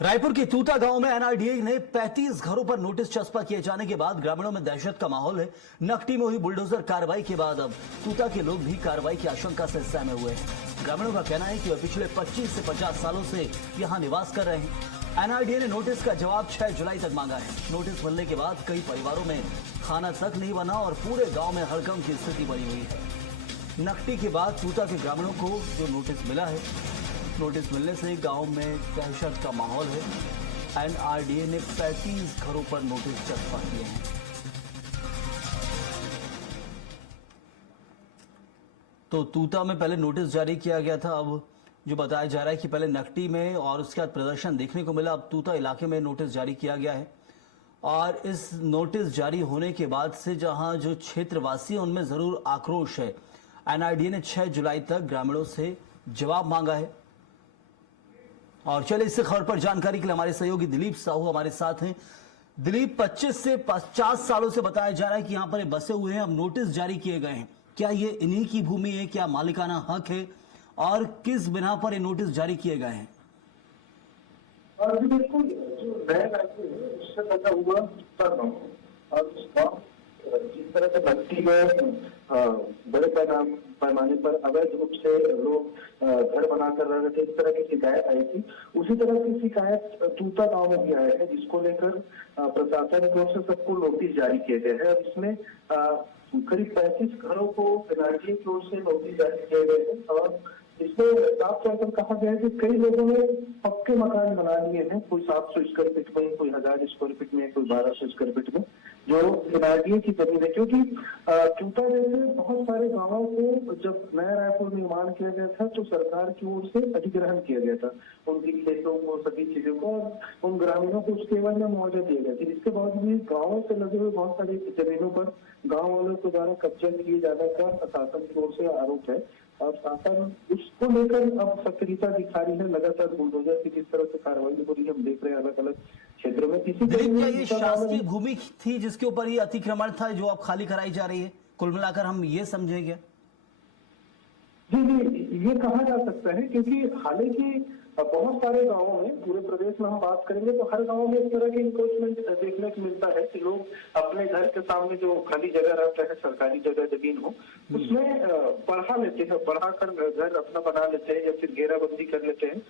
रायपुर के तूता गांव में एनआरडीए ने 35 घरों पर नोटिस चस्पा किए जाने के बाद ग्रामीणों में दहशत का माहौल है। नकटी में हुई बुलडोजर कार्रवाई के बाद अब तूता के लोग भी कार्रवाई की आशंका से सहमे हुए हैं। ग्रामीणों का कहना है कि वे पिछले 25 से 50 सालों से यहां निवास कर रहे हैं। एनआरडीए ने नोटिस का जवाब 6 जुलाई तक मांगा है। नोटिस मिलने के बाद कई परिवारों में खाना तक नहीं बना और पूरे गाँव में हड़कंप की स्थिति बनी हुई है। नकटी के बाद तूता के ग्रामीणों को जो नोटिस मिला है, नोटिस मिलने से गांव में दहशत का माहौल है। एनआरडीए ने 35 घरों पर नोटिस चस्पा किए हैं। तो तूता में पहले नोटिस जारी किया गया था। अब जो बताया जा रहा है कि पहले नकटी में और उसके बाद प्रदर्शन देखने को मिला। अब तूता इलाके में नोटिस जारी किया गया है और इस नोटिस जारी होने के बाद से जहां जो क्षेत्रवासी हैं उनमें जरूर आक्रोश है। एनआरडीए ने 6 जुलाई तक ग्रामीणों से जवाब मांगा है। और चलिए इस खबर पर जानकारी के लिए हमारे सहयोगी दिलीप साहू हमारे साथ हैं। दिलीप, 25 से 50 सालों से बताया जा रहा है कि यहाँ पर बसे हुए हैं, अब नोटिस जारी किए गए हैं। क्या ये इन्हीं की भूमि है, क्या मालिकाना हक है और किस बिना पर ये नोटिस जारी किए गए हैं? बिल्कुल, जो नया राज्य है उससे पैदा हुआ जिस तरह से बस्ती में बड़े पैमाने पर अवैध रूप से लोग घर बनाकर रह रहे थे, इस तरह की शिकायत आई थी। उसी तरह की शिकायत तूता गांव में भी आया है, जिसको लेकर प्रशासन की ओर से सबको नोटिस जारी किए गए हैं। इसमें करीब 35 घरों को एनआरडीए की ओर से नोटिस जारी किए गए हैं और इसमें साफ तौर पर कहा गया है कि कई लोगों ने पक्के मकान बना लिए हैं, कोई 700 स्क्वायर फीट में, कोई 1000 स्क्वायर फीट में, कोई 1200 स्क्वायर फीट में, जो एनआरडीए की जमीन है। क्योंकि तूता जैसे बहुत सारे गांवों को जब नया रायपुर निर्माण किया गया था तो सरकार की ओर से अधिग्रहण किया गया था, उनकी खेतों को, सभी चीजों को, और उन ग्रामीणों को उसके एवज में मुआवजा दिया गया था। इसके बाद भी गाँवों से लगे हुए बहुत सारी जमीनों पर गाँव वालों के द्वारा कब्जा किए जाने का शासन की ओर से आरोप है और शासन उसको लेकर अब सक्रियता दिखा रही है। लगातार बुलडोजर की जिस तरह से कार्रवाई हो रही है, हम देख रहे हैं अलग अलग क्षेत्रों में। क्या ये शासकीय भूमि थी जिसके ऊपर ये अतिक्रमण था जो अब खाली कराई जा रही है? कुल मिलाकर हम ये समझेंगे? जी, ये कहा जा सकता है क्योंकि हालांकि बहुत सारे गांवों में, पूरे प्रदेश में हम बात करेंगे तो हर गांव में इस तरह की इंक्रोचमेंट देखने को मिलता है कि लोग अपने घर के सामने जो खाली जगह रहता है, सरकारी जगह जमीन हो, उसमें बढ़ा लेते हैं, बढ़ाकर घर अपना बना लेते हैं या फिर घेराबंदी कर लेते हैं।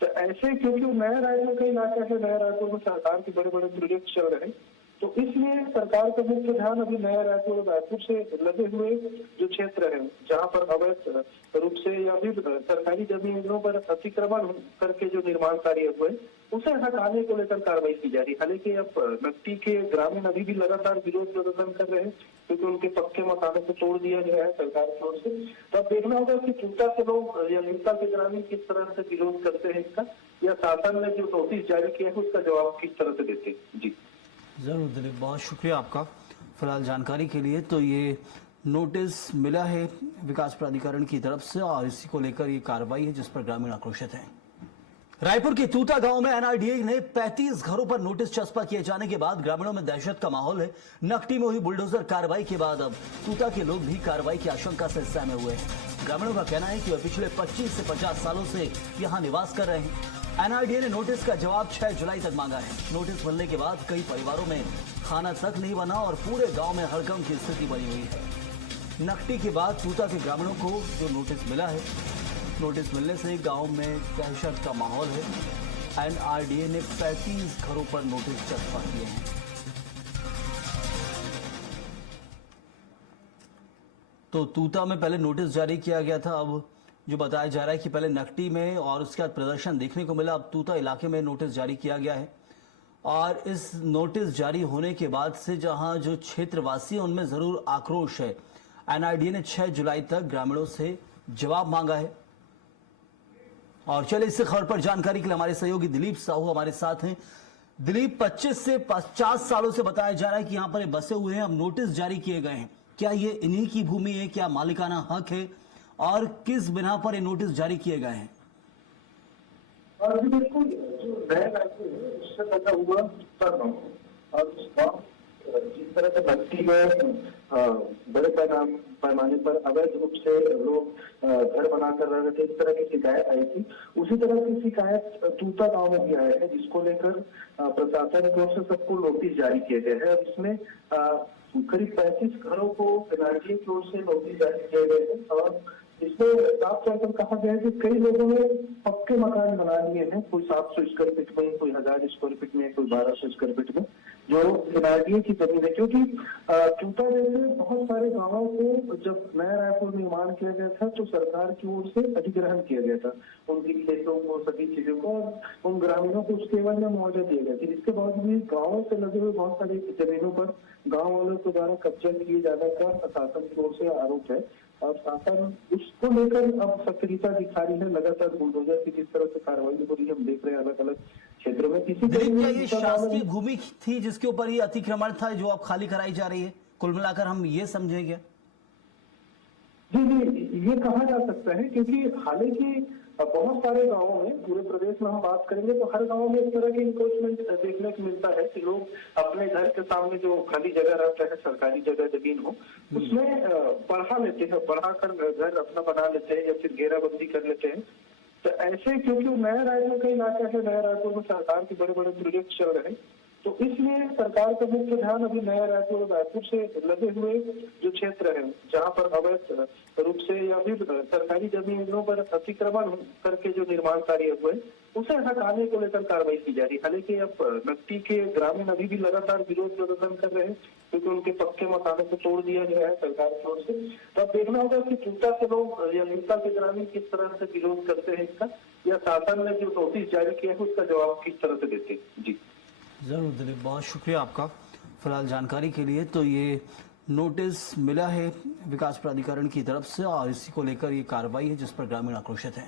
तो ऐसे क्योंकि नया रायपुर का इलाका है, नया रायपुर में सरकार के बड़े बड़े प्रोजेक्ट चल रहे हैं, तो इसलिए सरकार का मुख्य ध्यान अभी नया रायपुर और रायपुर से लगे हुए जो क्षेत्र है, जहां पर अवैध रूप से या फिर सरकारी जमीनों पर अतिक्रमण करके जो निर्माण कार्य हुए, उसे हटाने को लेकर कार्रवाई की जा रही है। हालांकि अब नकटी के ग्रामीण अभी भी लगातार विरोध प्रदर्शन कर रहे हैं क्योंकि उनके पक्के मकानों को तोड़ दिया गया है सरकार की ओर से। तो अब देखना होगा कि तूता के लोग या तूता के ग्रामीण किस तरह से विरोध करते हैं इसका, या शासन ने जो नोटिस जारी किया है उसका जवाब किस तरह से देते हैं। जी जरूर दिलीप, बहुत शुक्रिया आपका फिलहाल जानकारी के लिए। तो ये नोटिस मिला है विकास प्राधिकरण की तरफ से और इसी को लेकर ये कार्रवाई है जिस पर ग्रामीण आक्रोशित हैं। रायपुर के तूता गांव में एनआरडीए ने 35 घरों पर नोटिस चस्पा किए जाने के बाद ग्रामीणों में दहशत का माहौल है। नकटी में हुई बुलडोजर कार्रवाई के बाद अब तूता के लोग भी कार्रवाई की आशंका से सहमे हुए हैं। ग्रामीणों का कहना है कि वे पिछले 25 से 50 सालों से यहां निवास कर रहे हैं। एनआरडीए ने नोटिस का जवाब 6 जुलाई तक मांगा है। नोटिस मिलने के बाद कई परिवारों में खाना तक नहीं बना और पूरे गांव में हड़कंप की स्थिति बनी हुई है। नकटी के बाद तूता के ग्रामीणों को जो नोटिस मिला है, नोटिस मिलने से गांव में दहशत का माहौल है। एनआरडीए ने 35 घरों पर नोटिस चस्पा किए हैं। तो तूता में पहले नोटिस जारी किया गया था। अब जो बताया जा रहा है कि पहले नकटी में और उसके बाद प्रदर्शन देखने को मिला। अब तूता इलाके में नोटिस जारी किया गया है और इस नोटिस जारी होने के बाद से जहां जो क्षेत्रवासी हैं उनमें जरूर आक्रोश है। एनआरडीए ने 6 जुलाई तक ग्रामीणों से जवाब मांगा है। और चलिए इस खबर पर जानकारी के लिए हमारे सहयोगी दिलीप साहू हमारे साथ हैं। दिलीप, 25 से 50 सालों से बताया जा रहा है कि यहाँ पर बसे हुए हैं, अब नोटिस जारी किए गए हैं। क्या ये इन्हीं की भूमि है, क्या मालिकाना हक है और किस बिना पर ये नोटिस जारी किए गए हैं? बिल्कुल, जो नया राज्य है उससे पैदा हुआ और जिस तरह से बस्ती में बड़े पैमाने पर अवैध रूप से लोग घर बनाकर रह रहे थे, इस तरह की शिकायत आई थी। उसी तरह की शिकायत तूता गांव में भी आया है, जिसको लेकर प्रशासन की ओर से सबको नोटिस जारी किए गए हैं। इसमें करीब 35 घरों को एनआरजी की ओर से नोटिस जारी किए गए हैं और इसमें साफ तौर पर कहा गया है कि कई लोगों ने पक्के मकान बना लिए हैं, कोई 700 स्क्वायर फीट में, कोई 1000 स्क्वायर फीट में, कोई 1200 स्क्वायर फीट में, जो एनआरडीए की जमीन है। क्योंकि चूता जैसे बहुत सारे गांवों को जब नया रायपुर निर्माण किया गया था तो सरकार की ओर से अधिग्रहण किया गया था, उनकी खेतों को, सभी चीजों को, और उन ग्रामीणों को उसके एवज में मुआवजा दिया गया था। इसके बाद भी गाँवों से लगे हुए बहुत सारी जमीनों पर गाँव वालों के द्वारा कब्जा किए जाने का शासन की ओर से आरोप है और शासन उसको लेकर अब सक्रियता दिखा रही है। लगातार बुलडोजर की जिस तरह से कार्रवाई हो रही है, हम देख रहे हैं अलग अलग क्षेत्रों में। किसी दिलीप, क्या ये शासकीय भूमि थी जिसके ऊपर ये अतिक्रमण था जो अब खाली कराई जा रही है? कुल मिलाकर हम ये समझेंगे? जी, ये कहा जा सकता है क्योंकि हालांकि बहुत सारे गांवों में, पूरे प्रदेश में हम बात करेंगे तो हर गांव में इस तरह की इंक्रोचमेंट देखने को मिलता है कि लोग अपने घर के सामने जो खाली जगह रहता है, सरकारी जगह जमीन हो, उसमें बढ़ा लेते हैं, बढ़ाकर घर अपना बना लेते हैं या फिर घेराबंदी कर लेते हैं। तो ऐसे क्योंकि नया रायपुर का इलाका है, नया रायपुर में सरकार के बड़े बड़े प्रोजेक्ट चल रहे हैं, तो इसलिए सरकार का मुख्य ध्यान अभी नया रायपुर और रायपुर से लगे हुए जो क्षेत्र है, जहां पर अवैध रूप से या फिर सरकारी जमीनों पर अतिक्रमण करके जो निर्माण कार्य हुए, उसे हटाने को लेकर कार्रवाई की जा रही है। हालांकि अब नकटी के ग्रामीण अभी भी लगातार विरोध प्रदर्शन कर रहे हैं क्योंकि उनके पक्के मकानों को तोड़ दिया गया है सरकार की ओर से। तो अब देखना होगा कि चूता के लोग या नीता के ग्रामीण किस तरह से विरोध करते हैं इसका, या शासन ने जो नोटिस जारी किया है उसका जवाब किस तरह से देते हैं। जी जरूर दिलीप, बहुत शुक्रिया आपका फिलहाल जानकारी के लिए। तो ये नोटिस मिला है विकास प्राधिकरण की तरफ से और इसी को लेकर ये कार्रवाई है जिस पर ग्रामीण आक्रोशित है।